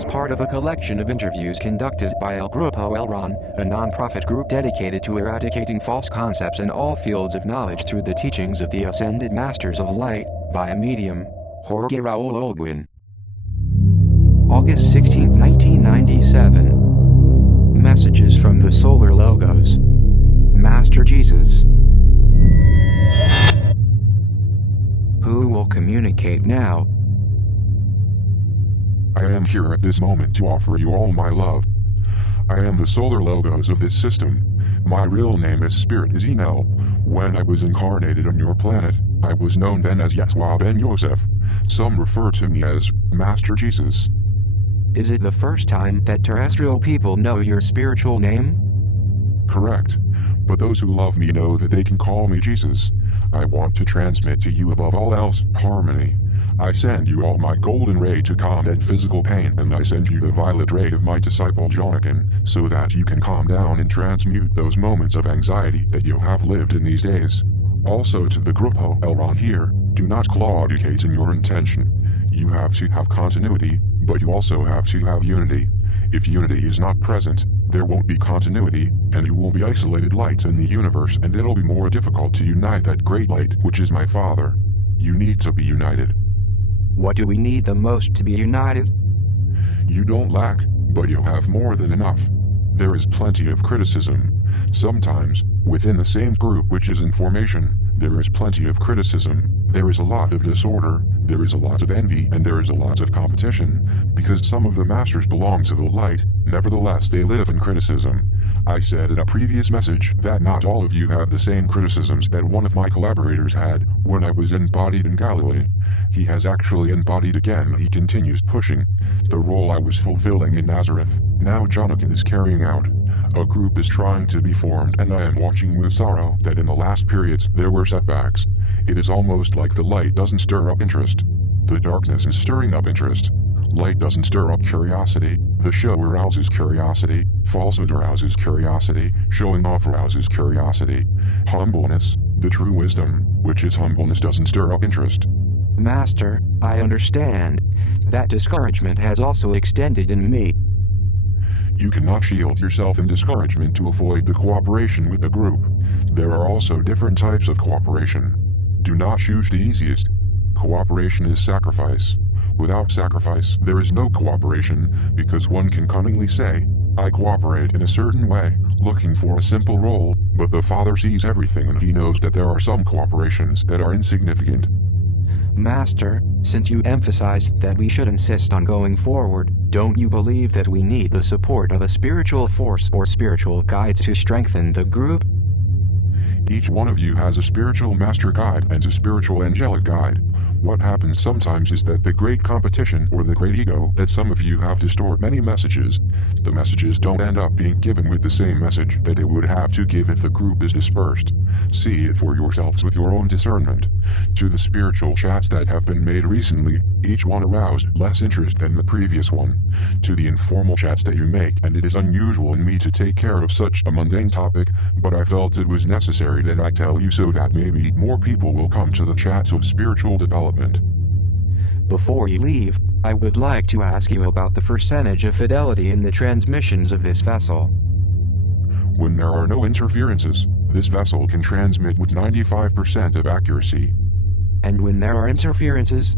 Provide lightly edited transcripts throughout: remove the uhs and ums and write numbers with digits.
is part of a collection of interviews conducted by El Grupo Elron, a non-profit group dedicated to eradicating false concepts in all fields of knowledge through the teachings of the ascended masters of light, via medium, Jorge Raul Olguin. August 16, 1997. Messages from the Solar Logos. Master Jesus. Who will communicate now? I am here at this moment to offer you all my love. I am the solar logos of this system. My real name is Spirit Izinel. When I was incarnated on your planet, I was known then as Yeshua ben Yosef. Some refer to me as Master Jesus. Is it the first time that terrestrial people know your spiritual name? Correct. But those who love me know that they can call me Jesus. I want to transmit to you above all else, harmony. I send you all my golden ray to combat physical pain, and I send you the violet ray of my disciple Jonathan, so that you can calm down and transmute those moments of anxiety that you have lived in these days. Also to the Grupo Elron here, do not claudicate in your intention. You have to have continuity, but you also have to have unity. If unity is not present, there won't be continuity, and you will be isolated lights in the universe, and it'll be more difficult to unite that great light, which is my Father. You need to be united. What do we need the most to be united? You don't lack, but you have more than enough. There is plenty of criticism. Sometimes, within the same group which is in formation, there is plenty of criticism. There is a lot of disorder, there is a lot of envy, and there is a lot of competition, because some of the masters belong to the light, nevertheless they live in criticism. I said in a previous message that not all of you have the same criticisms that one of my collaborators had when I was embodied in Galilee. He has actually embodied again. He continues pushing the role I was fulfilling in Nazareth. Now Jonathan is carrying out. A group is trying to be formed, and I am watching with sorrow that in the last periods there were setbacks. It is almost like the light doesn't stir up interest. The darkness is stirring up interest. Light doesn't stir up curiosity. The show arouses curiosity. Falsehood arouses curiosity. Showing off arouses curiosity. Humbleness, the true wisdom, which is humbleness, doesn't stir up interest. Master, I understand. That discouragement has also extended in me. You cannot shield yourself in discouragement to avoid the cooperation with the group. There are also different types of cooperation. Do not choose the easiest. Cooperation is sacrifice. Without sacrifice, there is no cooperation, because one can cunningly say, I cooperate in a certain way, looking for a simple role, but the Father sees everything and he knows that there are some cooperations that are insignificant. Master, since you emphasized that we should insist on going forward, don't you believe that we need the support of a spiritual force or spiritual guides to strengthen the group? Each one of you has a spiritual master guide and a spiritual angelic guide. What happens sometimes is that the great competition or the great ego that some of you have distort many messages. The messages don't end up being given with the same message that they would have to give if the group is dispersed. See it for yourselves with your own discernment. To the spiritual chats that have been made recently, each one aroused less interest than the previous one. To the informal chats that you make, and it is unusual in me to take care of such a mundane topic, but I felt it was necessary that I tell you so that maybe more people will come to the chats of spiritual development. Before you leave, I would like to ask you about the percentage of fidelity in the transmissions of this vessel. When there are no interferences, this vessel can transmit with 95% of accuracy. And when there are interferences?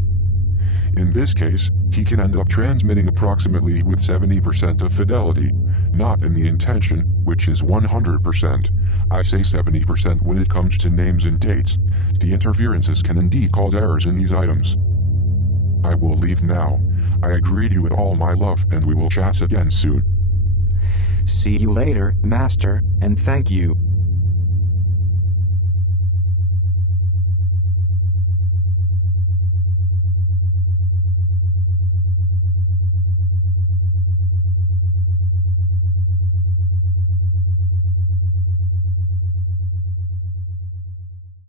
In this case, he can end up transmitting approximately with 70% of fidelity, not in the intention, which is 100%. I say 70% when it comes to names and dates. The interferences can indeed cause errors in these items. I will leave now. I greet you with all my love, and we will chat again soon. See you later, Master, and thank you.